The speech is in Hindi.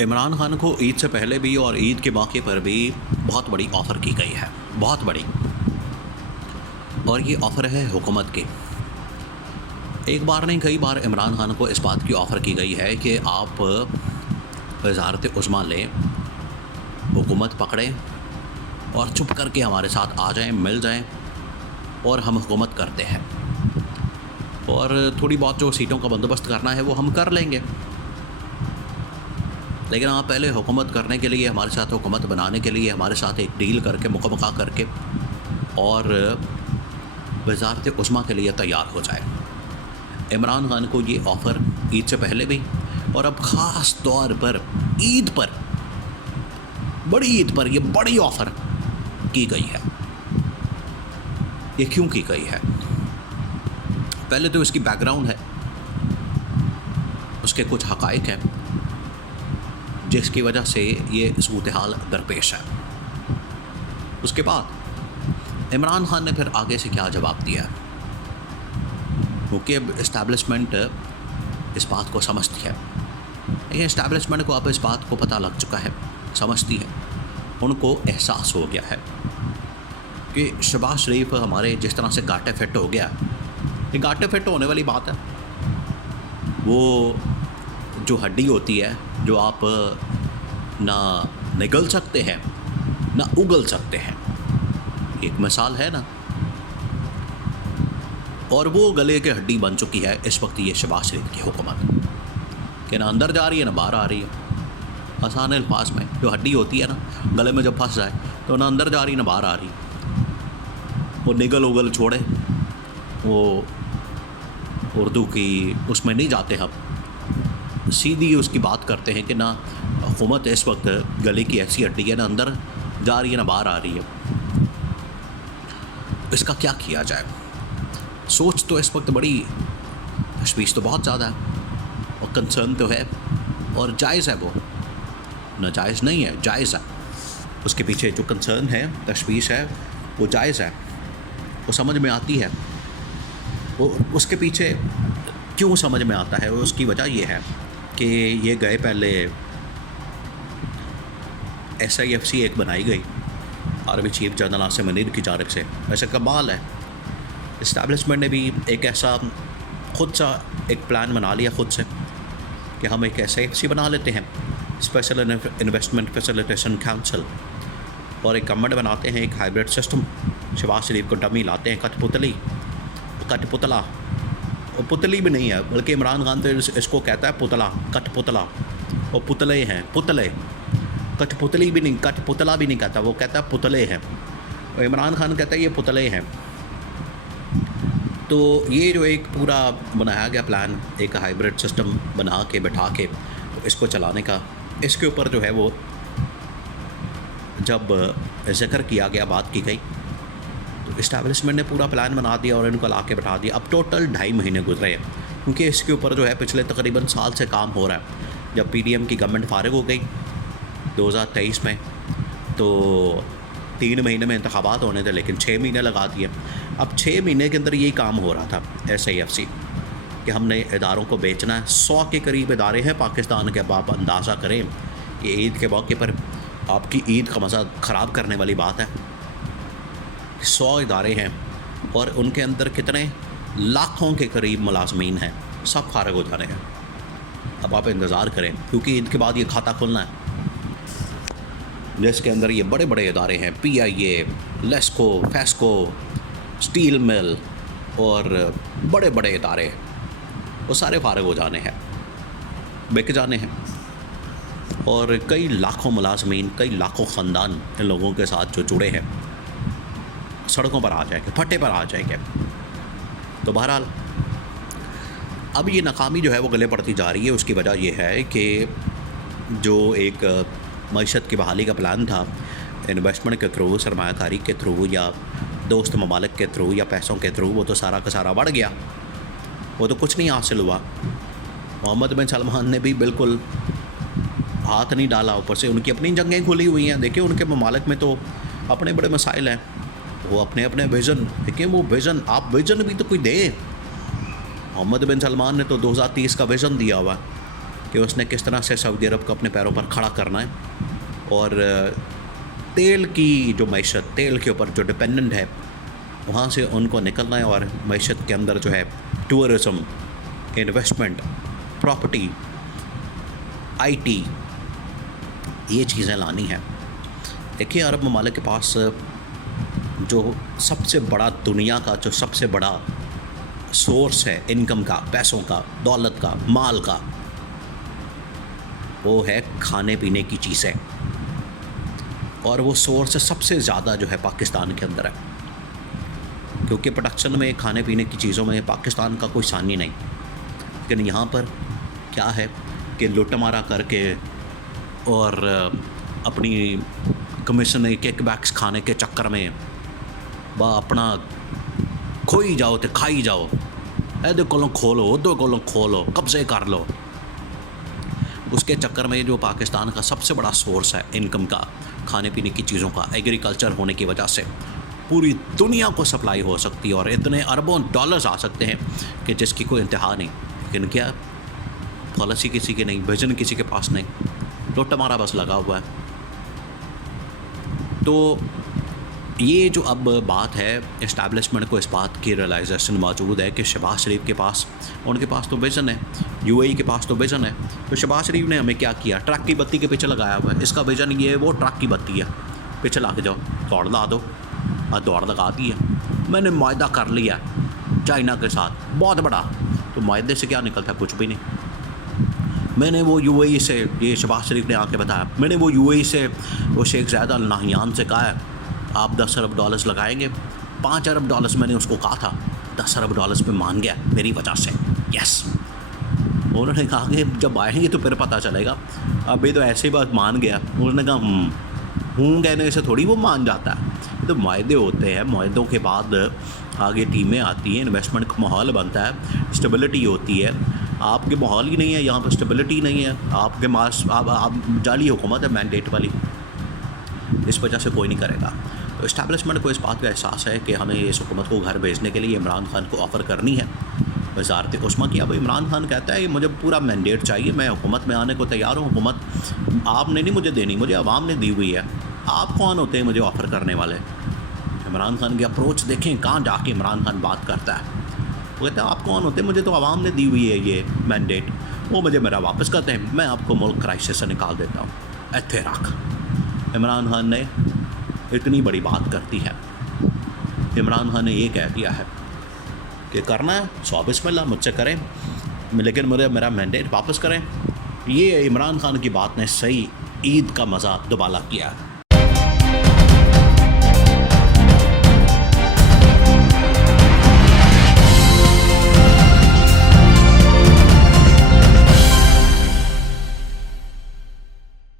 इमरान खान को ईद से पहले भी और ईद के मौके पर भी बहुत बड़ी ऑफ़र की गई है, बहुत बड़ी। और ये ऑफ़र है हुकूमत की। एक बार नहीं कई बार इमरान खान को इस बात की ऑफ़र की गई है कि आप वज़ारत उज़्मा लें, हुकूमत पकड़ें और चुप करके हमारे साथ आ जाएं, मिल जाएं और हम हुकूमत करते हैं। और थोड़ी बहुत जो सीटों का बंदोबस्त करना है वो हम कर लेंगे, लेकिन आप पहले हुकूमत करने के लिए, हमारे साथ हुकूमत बनाने के लिए हमारे साथ एक डील करके, मुकम्मल करके और वज़ारत उज़्मा के लिए तैयार हो जाए। इमरान खान को ये ऑफ़र ईद से पहले भी और अब ख़ास तौर पर ईद पर, बड़ी ईद पर ये बड़ी ऑफ़र की गई है। ये क्यों की गई है? पहले तो इसकी बैकग्राउंड है, उसके कुछ हक़ाइक़ हैं जिसकी वजह से ये सूरत-ए-हाल दरपेश है। उसके बाद इमरान खान ने फिर आगे से क्या जवाब दिया, क्योंकि अब इस्टेब्लिशमेंट इस बात को समझती है। ये इस्टेब्लिशमेंट को अब इस बात को पता लग चुका है, समझती है, उनको एहसास हो गया है कि शहबाज शरीफ हमारे जिस तरह से गाटे फिट हो गया, ये गाटे फिट होने वाली बात है। वो जो हड्डी होती है जो आप ना निगल सकते हैं ना उगल सकते हैं, एक मिसाल है ना, और वो गले की हड्डी बन चुकी है इस वक्त ये शहबाज शरीफ की हुकूमत, कि ना अंदर जा रही है ना बाहर आ रही है। आसान अल्फाज में जो हड्डी होती है ना, गले में जब फंस जाए तो ना अंदर जा रही ना बाहर आ रही। वो निगल उगल छोड़े, वो उर्दू की उसमें नहीं जाते हम, सीधी उसकी बात करते हैं कि ना हुकूमत इस वक्त गले की ऐसी हड्डी है, ना अंदर जा रही है ना बाहर आ रही है। इसका क्या किया जाए? सोच तो इस वक्त बड़ी, तशवीश तो बहुत ज़्यादा है और कंसर्न तो है और जायज़ है, वो नाजायज़ नहीं है, जायज़ है। उसके पीछे जो कंसर्न है, तशवीश है, वो जायज़ है, वो समझ में आती है। वो उसके पीछे क्यों समझ में आता है, उसकी वजह ये है कि ये गए पहले SIFC एक बनाई गई army chief general Asim Munir की जानिब से। वैसे कमाल है, इस्टेब्लिशमेंट ने भी एक ऐसा खुद सा एक प्लान बना लिया खुद से कि हम एक SIFC बना लेते हैं, स्पेशल इन्वेस्टमेंट फैसिलिटेशन काउंसिल, और एक गवर्नमेंट बनाते हैं, एक हाइब्रिड सिस्टम। शहबाज शरीफ को डमी लाते हैं, कठपुतला, और पुतली भी नहीं है बल्कि इमरान खान तो इसको कहता है पुतला, कठपुतला, और पुतले हैं, पुतले, कठपुतली भी नहीं, कठपुतला भी नहीं कहता, वो कहता है पुतले हैं, और इमरान खान कहता है ये पुतले हैं। तो ये जो एक पूरा बनाया गया प्लान, एक हाइब्रिड सिस्टम बना के बैठा के तो इसको चलाने का, इसके ऊपर जो है वो जब ज़िक्र किया गया, बात की गई, तो इस्टेब्लिशमेंट ने पूरा प्लान बना दिया और इनको ला के बैठा दिया। अब टोटल 2.5 महीने गुजरे हैं, क्योंकि इसके ऊपर जो है पिछले तकरीबन साल से काम हो रहा है। जब PDM की गवर्नमेंट फारिग हो गई 2023 में, तो 3 महीने में इंतखाबात होने थे, लेकिन 6 महीने लगा दिए। अब 6 महीने के अंदर यही काम हो रहा था SIFC कि हमने इदारों को बेचना है। 100 के करीब इदारे हैं पाकिस्तान के। अब आप अंदाज़ा करें कि ईद के मौके पर आपकी ईद का मज़ा ख़राब करने वाली बात है। 100 इदारे हैं और उनके अंदर कितने लाखों के करीब मुलाजमीन हैं, सब फारिग हो जाने हैं। अब आप इंतज़ार करें, क्योंकि ईद के बाद ये खाता खुलना है जिसके अंदर ये बड़े बड़े इदारे हैं, PIA, LESCO, FESCO, steel mill और बड़े बड़े इदारे, वो सारे फारिग हो जाने हैं, बिक जाने हैं। और कई लाखों मुलाजमीन, कई लाखों ख़ानदान इन लोगों के साथ जो जुड़े हैं सड़कों पर आ जाएंगे, फट्टे पर आ जाएंगे। तो बहरहाल अब ये नाकामी जो है वो गले पड़ती जा रही है। उसकी वजह ये है कि जो एक मईशत की बहाली का प्लान था, इन्वेस्टमेंट के थ्रू, सरमायाकारी के थ्रू या दोस्त ममालिक के थ्रू या पैसों के थ्रू, वो तो सारा का सारा बढ़ गया, वो तो कुछ नहीं हासिल हुआ। मोहम्मद बिन सलमान ने भी बिल्कुल हाथ नहीं डाला, ऊपर से उनकी अपनी जंगें खुली हुई हैं। देखिए उनके ममालिक में तो अपने बड़े मसाइल हैं, वो अपने अपने विज़न, देखिए वो विज़न, आप विज़न भी तो कोई दे। मोहम्मद बिन सलमान ने तो 2030 का विज़न दिया हुआ, कि उसने किस तरह से सऊदी अरब को अपने पैरों पर खड़ा करना है और तेल की जो मईशत, तेल के ऊपर जो डिपेंडेंट है, वहाँ से उनको निकलना है और मईशत के अंदर जो है टूरिज़म, इन्वेस्टमेंट, प्रॉपर्टी, आईटी, ये चीज़ें लानी है। देखिए, अरब ममालिक के पास जो सबसे बड़ा, दुनिया का जो सबसे बड़ा सोर्स है इनकम का, पैसों का, दौलत का, माल का, वो है खाने पीने की चीज़ें। और वो सोर्स सबसे ज़्यादा जो है पाकिस्तान के अंदर है, क्योंकि प्रोडक्शन में, खाने पीने की चीज़ों में पाकिस्तान का कोई सानी नहीं। लेकिन यहाँ पर क्या है कि लुट मारा करके और अपनी कमीशन किकबैक्स खाने के चक्कर में बा अपना खोई जाओ तो खाई जाओ, ऐदे कोलों खोलो, उधर कोलों खोलो, कब्जे कर लो। उसके चक्कर में जो पाकिस्तान का सबसे बड़ा सोर्स है इनकम का, खाने पीने की चीज़ों का, एग्रीकल्चर होने की वजह से पूरी दुनिया को सप्लाई हो सकती है और इतने अरबों डॉलर्स आ सकते हैं कि जिसकी कोई इंतहा नहीं। लेकिन क्या पॉलिसी किसी की नहीं, विजन किसी के पास नहीं, लुट मारा बस लगा हुआ है। तो ये जो अब बात है, इस्टेब्लिशमेंट को इस बात की रियलाइजेशन मौजूद है कि शहबाज शरीफ के पास, उनके पास तो विज़न है, यूएई के पास तो विज़न है। तो शहबाज शरीफ ने हमें क्या किया, ट्रक की बत्ती के पीछे लगाया हुआ है। इसका विज़न ये है, वो ट्रक की बत्ती है, पीछे ला के जाओ, दौड़ ला दो। और दौड़ लगा दी है। मैंने मुआहदा कर लिया चाइना के साथ बहुत बड़ा, तो मुआहदे से क्या निकलता, कुछ भी नहीं। मैंने वो यूएई से, ये शहबाज शरीफ ने आके बताया, मैंने वो यूएई से, वो शेख ज़ायद अल नहयान से कहा है आप 10 अरब डॉलर्स लगाएंगे। 5 अरब डॉलर्स मैंने उसको कहा था, 10 अरब डॉलर्स पे मान गया मेरी वजह से। यस, उन्होंने कहा कि जब आएंगे तो फिर पता चलेगा, अभी तो ऐसे ही बात मान गया। उन्होंने कहा कहने से थोड़ी वो मान जाता है। तो मुआहदे होते हैं, मुआहदों के बाद आगे टीमें आती हैं, इन्वेस्टमेंट का माहौल बनता है, स्टेबिलिटी होती है। आपके माहौल ही नहीं है, यहाँ पर स्टेबिलिटी नहीं है, आपके मास आप जाली हुकूमत है, मैंडेट वाली, इस वजह से कोई नहीं करेगा। तो इस्टेब्लिशमेंट को इस बात का एहसास है कि हमें इस हुकूमत को घर भेजने के लिए इमरान खान को ऑफ़र करनी है। वज़ारत उस्मा की अब इमरान खान कहता है मुझे पूरा मैंडेट चाहिए, मैं हुकूमत में आने को तैयार हूँ। हुकूमत आपने नहीं मुझे देनी, मुझे आवाम ने दी हुई है। आप कौन होते हैं मुझे ऑफ़र करने वाले? इमरान खान की अप्रोच देखें, कहाँ जाके इमरान खान बात करता है। वो कहता है आप कौन होते हैं, मुझे तो आवाम ने दी हुई है ये मैंडेट, वो मुझे मेरा वापस करते हैं, मैं आपको मुल्क क्राइसिस से निकाल देता हूँ, इत्थे रख। इमरान खान ने इतनी बड़ी बात करती है। इमरान खान ने ये कह दिया है कि करना है 100 बिस्मिल्लाह मुझसे करें, लेकिन मुझे मेरा मैंडेट वापस करें। ये इमरान खान की बात ने सही ईद का मज़ा दुबाला किया है।